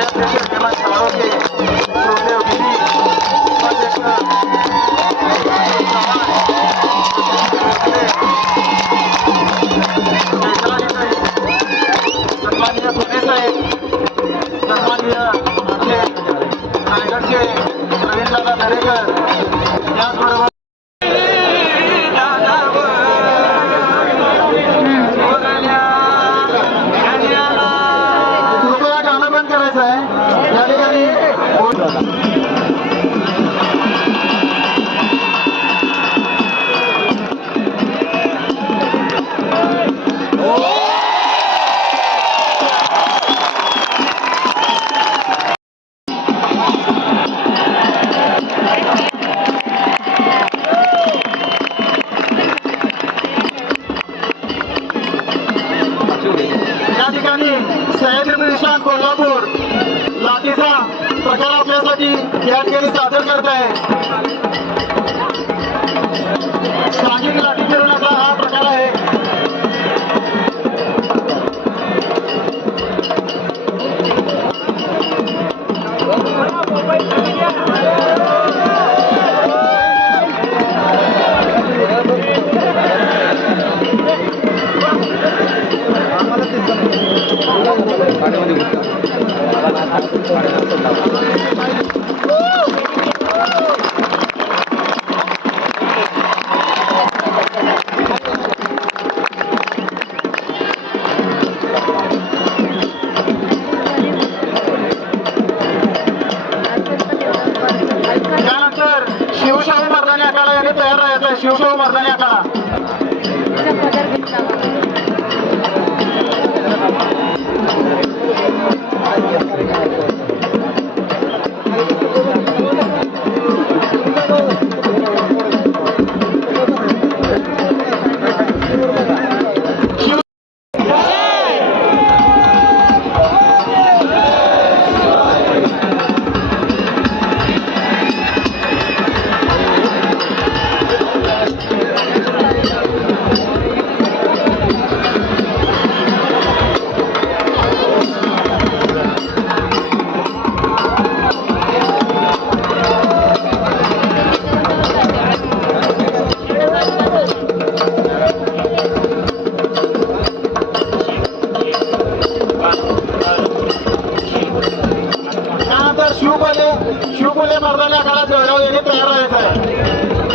Valeu, गाडीमध्ये त्यानंतर शिवशाहू मर्दानी आखाडा यांनी तयार राहायचा शिवशाहू मर्दानी आखाडा.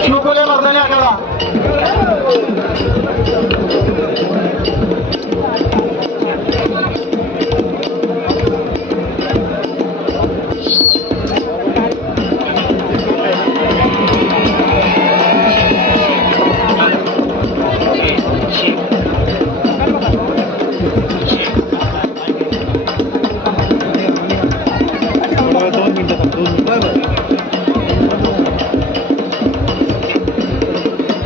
No podemos tener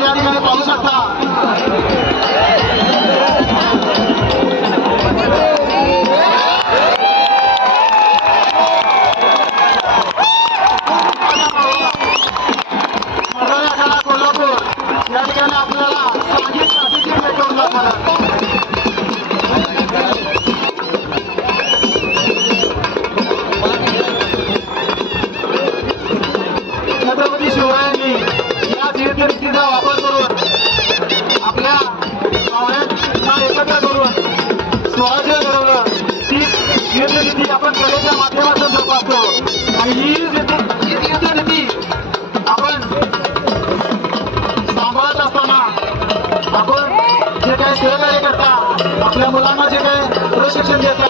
आपण या ठिकाणी पाहू शकता Gracias,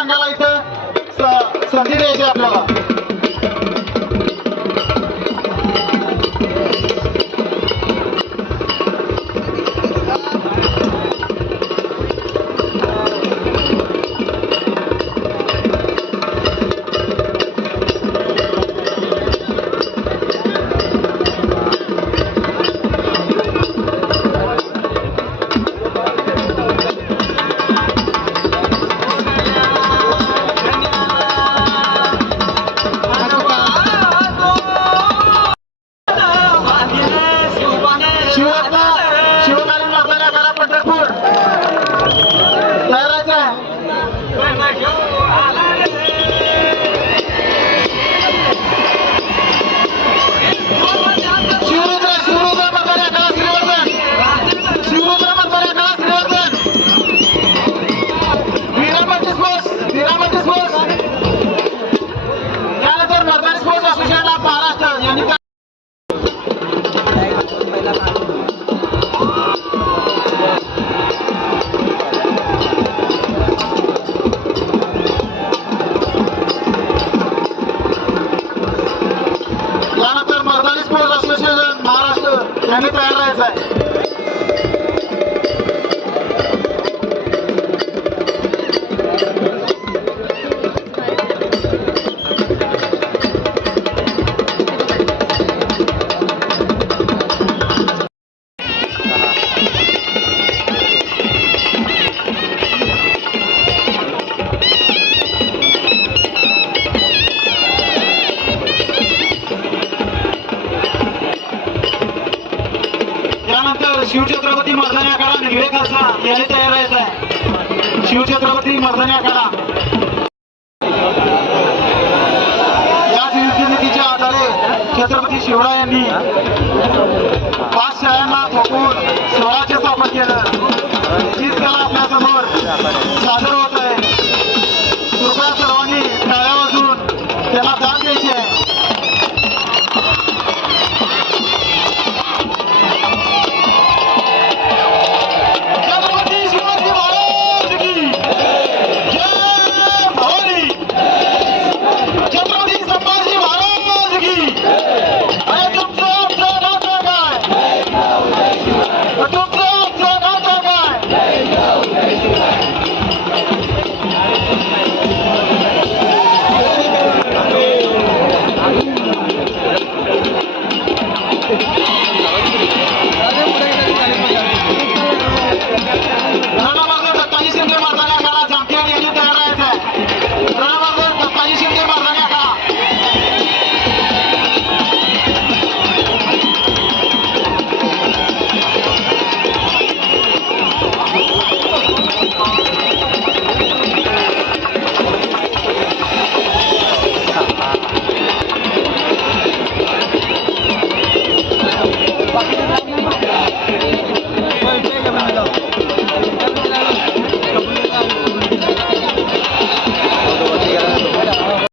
संघाला इथं संधी द्यायची आपल्याला. आणि तयार राहायचं आहे. विवेक असणार याने तयार आहे. शिवछत्रपती मर्दन करा या शिवसमितीच्या आधारे छत्रपती शिवराय यांनी पाच शाळांना थोपून स्वराज्य स्थापन केलं. तीच कला आपल्यासमोर सादर होत aqui.